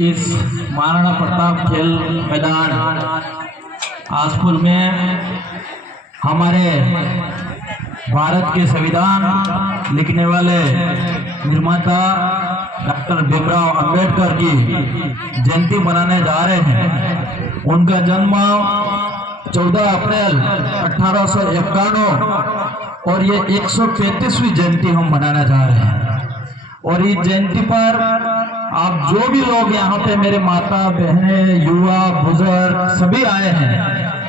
इस महाराणा प्रताप खेल मैदान आसपुर में हमारे भारत के संविधान लिखने वाले निर्माता डॉक्टर भीमराव अंबेडकर की जयंती मनाने जा रहे हैं। उनका जन्म 14 अप्रैल 1851 और ये 135वीं जयंती हम मनाने जा रहे हैं। और इस जयंती पर आप जो भी लोग यहाँ पे मेरे माता बहनें युवा बुजुर्ग सभी आए हैं,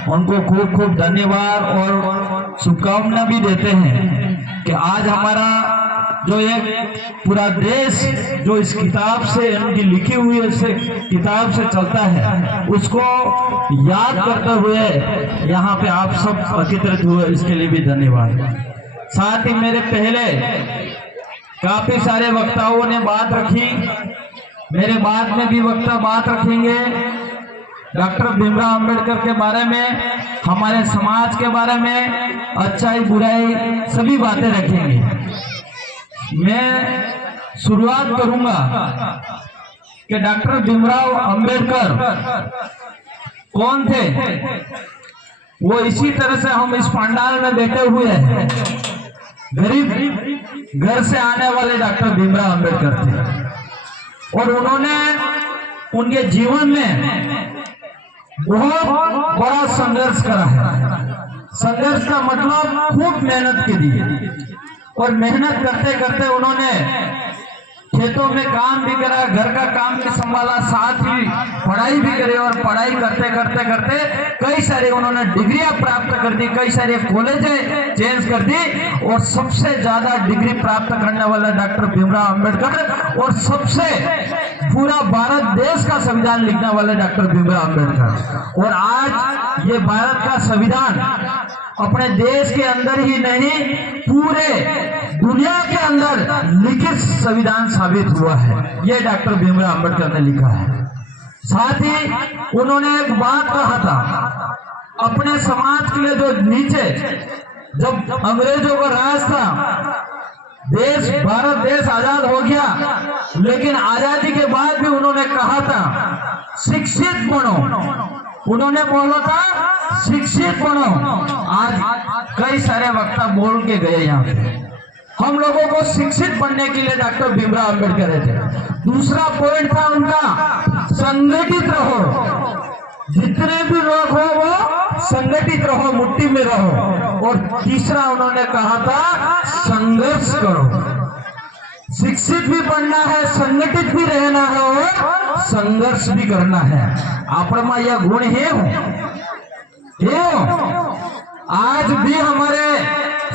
उनको खूब खूब धन्यवाद और शुभकामना भी देते हैं कि आज हमारा जो एक पूरा देश जो इस किताब से उनकी लिखी हुई किताब से चलता है, उसको याद करते हुए यहाँ पे आप सब एकत्रित हुए, इसके लिए भी धन्यवाद। साथ ही मेरे पहले काफी सारे वक्ताओं ने बात रखी, मेरे बाद में भी वक्ता बात रखेंगे डॉक्टर भीमराव अंबेडकर के बारे में, हमारे समाज के बारे में, अच्छाई बुराई सभी बातें रखेंगे। मैं शुरुआत करूंगा कि डॉक्टर भीमराव अंबेडकर कौन थे। वो इसी तरह से हम इस पंडाल में बैठे हुए हैं, गरीब घर से आने वाले डॉक्टर भीमराव अंबेडकर थे और उन्होंने उनके जीवन में बहुत बड़ा संघर्ष करा है। संघर्ष का मतलब खूब मेहनत की दी और मेहनत करते करते उन्होंने खेतों में काम भी करा, घर का काम भी संभाला, साथ ही पढ़ाई भी करी और पढ़ाई करते करते करते कई सारे उन्होंने डिग्रियां प्राप्त कर दी, कई सारे कॉलेज चेंज कर दी और सबसे ज्यादा डिग्री प्राप्त करने वाला डॉक्टर भीमराव अंबेडकर और सबसे पूरा भारत देश का संविधान लिखने वाले डॉक्टर भीमराव अंबेडकर। और आज ये भारत का संविधान अपने देश के अंदर ही नहीं पूरे दुनिया के अंदर लिखित संविधान साबित हुआ है, ये डॉक्टर भीमराव अंबेडकर ने लिखा है। साथ ही उन्होंने एक बात कहा था, अपने समाज के लिए जो नीचे जब अंग्रेजों का राज था, भारत देश आजाद हो गया, लेकिन आजादी के बाद भी उन्होंने कहा था शिक्षित बनो, उन्होंने बोला था शिक्षित बनो। आज कई सारे वक्ता बोल के गए यहाँ पे, हम लोगों को शिक्षित बनने के लिए डॉक्टर भीमराव अंबेडकर थे। दूसरा पॉइंट था उनका संगठित रहो, जितने भी लोग हो वो संगठित रहो, मुट्ठी में रहो। और तीसरा उन्होंने कहा था संघर्ष करो, शिक्षित भी बनना है, संगठित भी रहना है और संघर्ष भी करना है। आपमा यह गुण है आज भी हमारे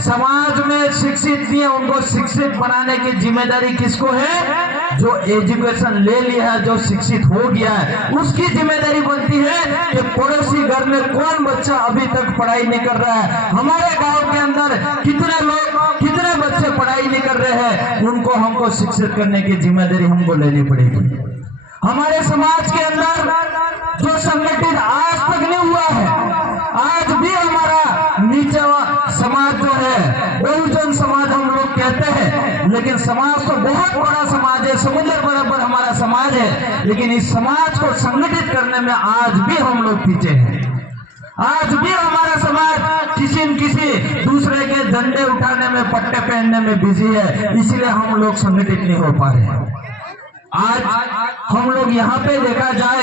समाज में शिक्षित भी है, उनको शिक्षित बनाने की जिम्मेदारी किसको है? जो एजुकेशन ले लिया है, जो शिक्षित हो गया है, उसकी जिम्मेदारी बनती है कि पड़ोसी घर में कौन बच्चा अभी तक पढ़ाई नहीं कर रहा है, हमारे गांव के अंदर कितने लोग कितने बच्चे पढ़ाई नहीं कर रहे हैं, उनको हमको शिक्षित करने की जिम्मेदारी हमको लेनी पड़ेगी। हमारे समाज के अंदर जो संगठित आज तक नहीं हुआ है, आज भी हमारा नीचे समाज जो है बहुजन समाज हम लोग कहते हैं, लेकिन समाज तो बहुत बड़ा समाज है, समुद्र बराबर हमारा समाज है, लेकिन इस समाज को संगठित करने में आज भी हम लोग पीछे हैं। आज भी हमारा समाज किसी न किसी दूसरे के झंडे उठाने में, पट्टे पहनने में बिजी है, इसलिए हम लोग संगठित नहीं हो पा रहे। आज हम लोग यहाँ पे देखा जाए,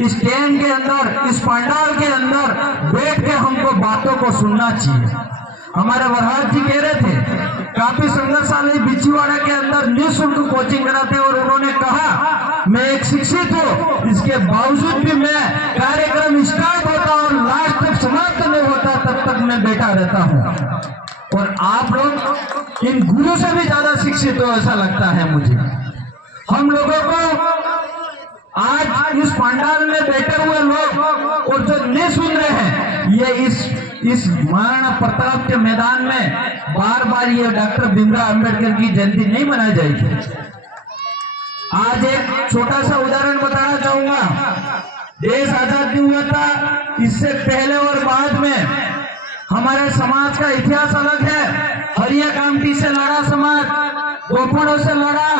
इस टेंट के अंदर, इस पंडाल के अंदर बैठ के हमको बातों को सुनना चाहिए। हमारे वरहाज जी कह रहे थे काफी संघर्षशाली बिछीवाड़ा के अंदर निःशुल्क कोचिंग कराते और उन्होंने कहा मैं एक शिक्षित हूँ, इसके बावजूद भी मैं कार्यक्रम स्टार्ट होता और लास्ट तक समाप्त नहीं होता तब तक मैं बैठा रहता हूँ। और आप लोग इन गुरु से भी ज्यादा शिक्षित हो ऐसा लगता है मुझे। हम लोगों को आज इस पंडाल में बैठे हुए लोग और जो नहीं सुन रहे हैं, ये इस महाराणा प्रताप के मैदान में बार बार ये डॉक्टर भीमराव अंबेडकर की जयंती नहीं मनाई जाएगी। आज एक छोटा सा उदाहरण बताना चाहूंगा। देश आजाद नहीं हुआ था, इससे पहले और बाद में हमारे समाज का इतिहास अलग है। हरिया कामठी से लड़ा समाज, गोपड़ों से लड़ा,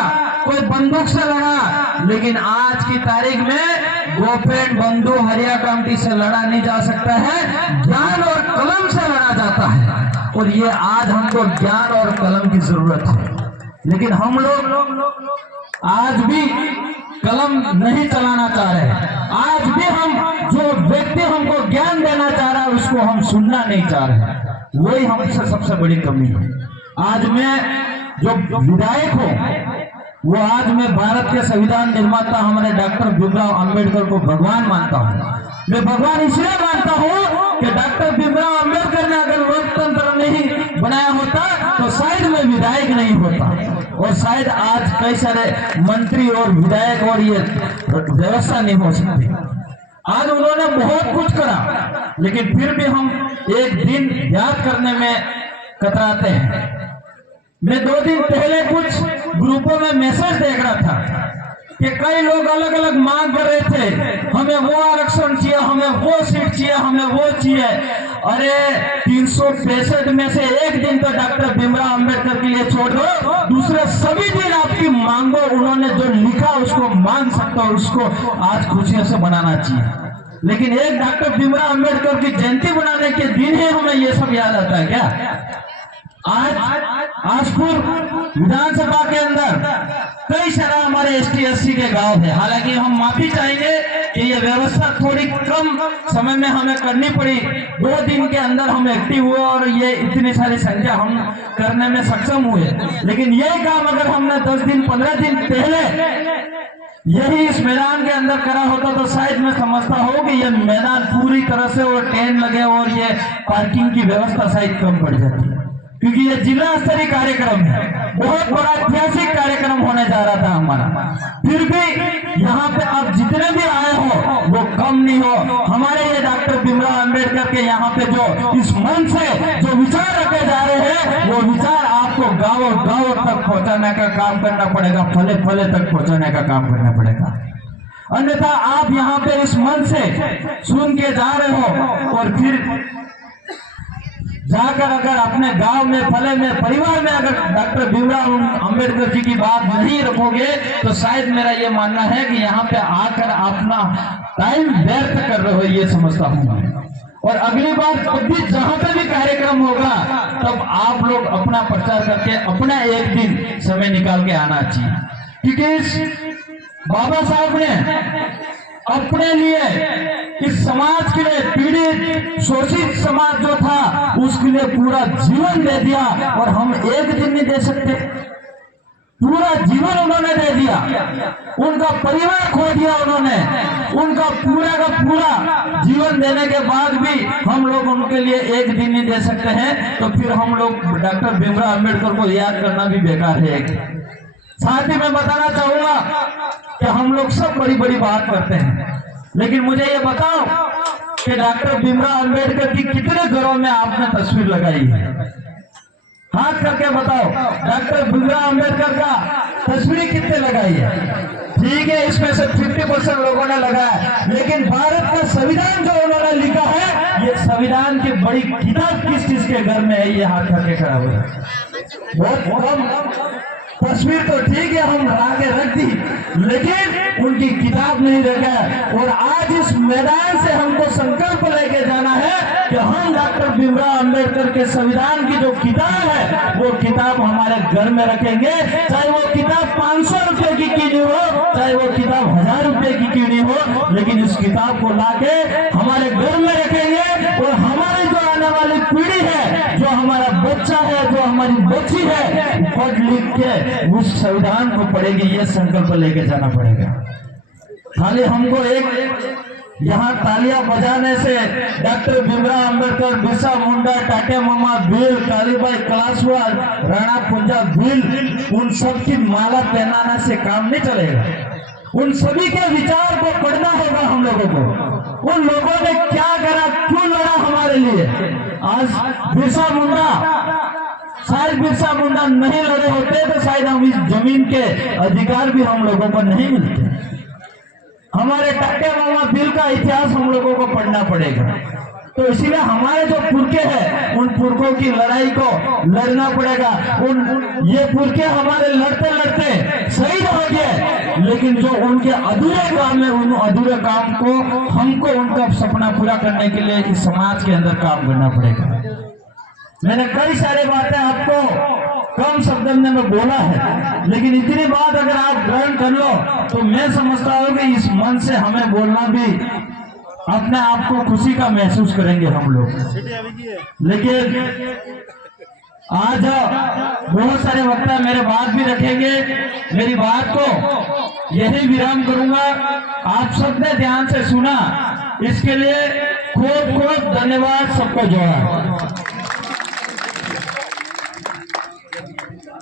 कोई बंदूक से लड़ा, लेकिन आज की तारीख में गोपेट बंधु हरिया कमेटी से लड़ा नहीं जा सकता है, ज्ञान और कलम से लड़ा जाता है। और ये आज हमको ज्ञान और कलम की जरूरत है, लेकिन हम लोग आज भी कलम नहीं चलाना चाह रहे। आज भी हम जो व्यक्ति हमको ज्ञान देना चाह रहा है उसको हम सुनना नहीं चाह रहे। वही हमसे सबसे बड़ी कमी है। आज मैं जो विधायक हूँ वो आज मैं भारत के संविधान निर्माता हमारे डॉक्टर भीमराव अंबेडकर को भगवान मानता हूँ। मैं भगवान इसलिए मानता हूँ कि डॉक्टर भीमराव अंबेडकर ने अगर लोकतंत्र नहीं बनाया होता तो शायद मैं विधायक नहीं होता, और शायद आज कई सारे मंत्री और विधायक और ये व्यवस्था नहीं हो सकती। आज उन्होंने बहुत कुछ करा, लेकिन फिर भी हम एक दिन याद करने में कतराते हैं। मैं 2 दिन पहले कुछ ग्रुपों में मैसेज देख रहा था कि कई लोग अलग अलग मांग कर रहे थे, हमें वो आरक्षण चाहिए, हमें वो सीट चाहिए, हमें वो चाहिए। अरे 365 में से एक दिन तो डॉक्टर भीमराव अंबेडकर के लिए छोड़ दो, दूसरे सभी दिन आपकी मांगो उन्होंने जो लिखा उसको मांग सकते हो, उसको आज खुशियों से मनाना चाहिए। लेकिन एक डॉक्टर भीमराव अंबेडकर की जयंती बनाने के दिन ही हमें ये सब याद आता है क्या? आज आजपुर विधानसभा के अंदर कई सारा हमारे ST SC के गांव है। हालांकि हम माफी चाहेंगे कि ये व्यवस्था थोड़ी कम समय में हमें करनी पड़ी। 2 दिन के अंदर हम एक्टिव हुए और ये इतनी सारी संख्या हम करने में सक्षम हुए। लेकिन यही काम अगर हमने 10 दिन 15 दिन पहले यही इस मैदान के अंदर करा होता तो शायद मैं समझता हूँ कि ये मैदान पूरी तरह से और टेंट लगे और ये पार्किंग की व्यवस्था शायद कम पड़ जाती, क्योंकि ये जिला स्तरीय कार्यक्रम है, बहुत बड़ा ऐतिहासिक कार्यक्रम होने जा रहा था हमारा। फिर भी यहाँ पे आप जितने भी आए हो वो कम नहीं हो। हमारे ये डॉक्टर भीमराव अंबेडकर के यहाँ पे जो इस मन से जो विचार रखे जा रहे हैं वो विचार आपको गाँव तक पहुँचाने का काम करना पड़ेगा, फले फले तक पहुँचाने का काम करना पड़ेगा। अन्यथा आप यहाँ पे इस मन से सुन के जा रहे हो और फिर जाकर अगर अपने गांव में फले में परिवार में अगर डॉक्टर भीमराव अंबेडकर जी की बात नहीं रखोगे तो शायद मेरा ये मानना है कि यहाँ पे आकर अपना टाइम व्यर्थ कर रहे हो, ये समझता हूँ। और अगली बार जब भी जहां पे भी कार्यक्रम होगा तब आप लोग अपना प्रचार करके अपना एक दिन समय निकाल के आना चाहिए, क्योंकि बाबा साहब ने अपने लिए इस समाज के लिए पीड़ित शोषित समाज जो था उसके लिए पूरा जीवन दे दिया, और हम एक दिन नहीं दे सकते। पूरा जीवन उन्होंने दे दिया, उनका परिवार खो दिया उन्होंने, उनका पूरा का पूरा जीवन देने के बाद भी हम लोग उनके लिए एक दिन नहीं दे सकते हैं, तो फिर हम लोग डॉक्टर भीमराव अंबेडकर को याद करना भी बेकार है। साथ ही मैं बताना चाहूंगा कि हम लोग सब बड़ी बड़ी बात करते हैं, लेकिन मुझे ये बताओ कि डॉक्टर भीमराव अंबेडकर की कितने घरों में आपने तस्वीर लगाई है? हाथ करके बताओ, डॉक्टर भीमराव अंबेडकर का तस्वीर कितने लगाई है? ठीक है, इसमें से 50% लोगों ने लगाया, लेकिन भारत का संविधान जो उन्होंने लिखा है, ये संविधान की बड़ी किताब किस किस के घर में है? ये हाथ करके खड़ा हुआ बहुत कम तस्वीर तो ठीक है हम आगे रख दी, लेकिन उनकी किताब नहीं रखा। और आज इस मैदान से हमको संकल्प लेके जाना है कि हम डॉक्टर भीमराव अंबेडकर के संविधान की जो किताब है वो किताब हमारे घर में रखेंगे, चाहे वो किताब 500 रुपए की क्यों नहीं हो, चाहे वो किताब 1000 रुपए की क्यों नहीं हो, लेकिन इस किताब को लाके हमारे घर में रखेंगे। और हमारी जो आने वाली पीढ़ी है, जो हमारा बच्चा है, जो हमारी बच्ची है, पढ़ लिख के उस संविधान को पढ़ेगी, ये संकल्प लेके जाना पड़ेगा। खाली हमको एक यहाँ तालियां बजाने से डॉक्टर भीमराव अंबेडकर, बिरसा मुंडा, टाटे मामा भील, कालीबाई कलासवाल, राणा कुंजा भील, उन सब की माला पहनाने से काम नहीं चलेगा। उन सभी के विचार को पढ़ना होगा हम लोगों को। उन लोगों ने क्या करा, क्यों लड़ा हमारे लिए। आज बिरसा मुंडा, शायद बिरसा मुंडा नहीं लड़े होते तो शायद हम इस जमीन के अधिकार भी हम लोगों को नहीं मिलते। हमारे टाटे मामा बिल का इतिहास हम लोगों को पढ़ना पड़ेगा। तो इसीलिए हमारे जो पुरखे हैं उन पुरखों की लड़ाई को लड़ना पड़ेगा। ये पुरखे हमारे लड़ते लड़ते शहीद हो गए, लेकिन जो उनके अधूरे काम है उन अधूरे काम को हमको उनका सपना पूरा करने के लिए इस समाज के अंदर काम करना पड़ेगा। मैंने कई सारी बातें आपको कम शब्दों में मैं बोला है, लेकिन इतनी बात अगर आप ग्रहण कर लो तो मैं समझता हूँ कि इस मन से हमें बोलना भी अपने आप को खुशी का महसूस करेंगे हम लोग। लेकिन आज बहुत सारे वक्ता मेरे बात भी रखेंगे, मेरी बात को यही विराम करूंगा। आप सबने ध्यान से सुना, इसके लिए खूब खूब धन्यवाद, सबको जोड़ा।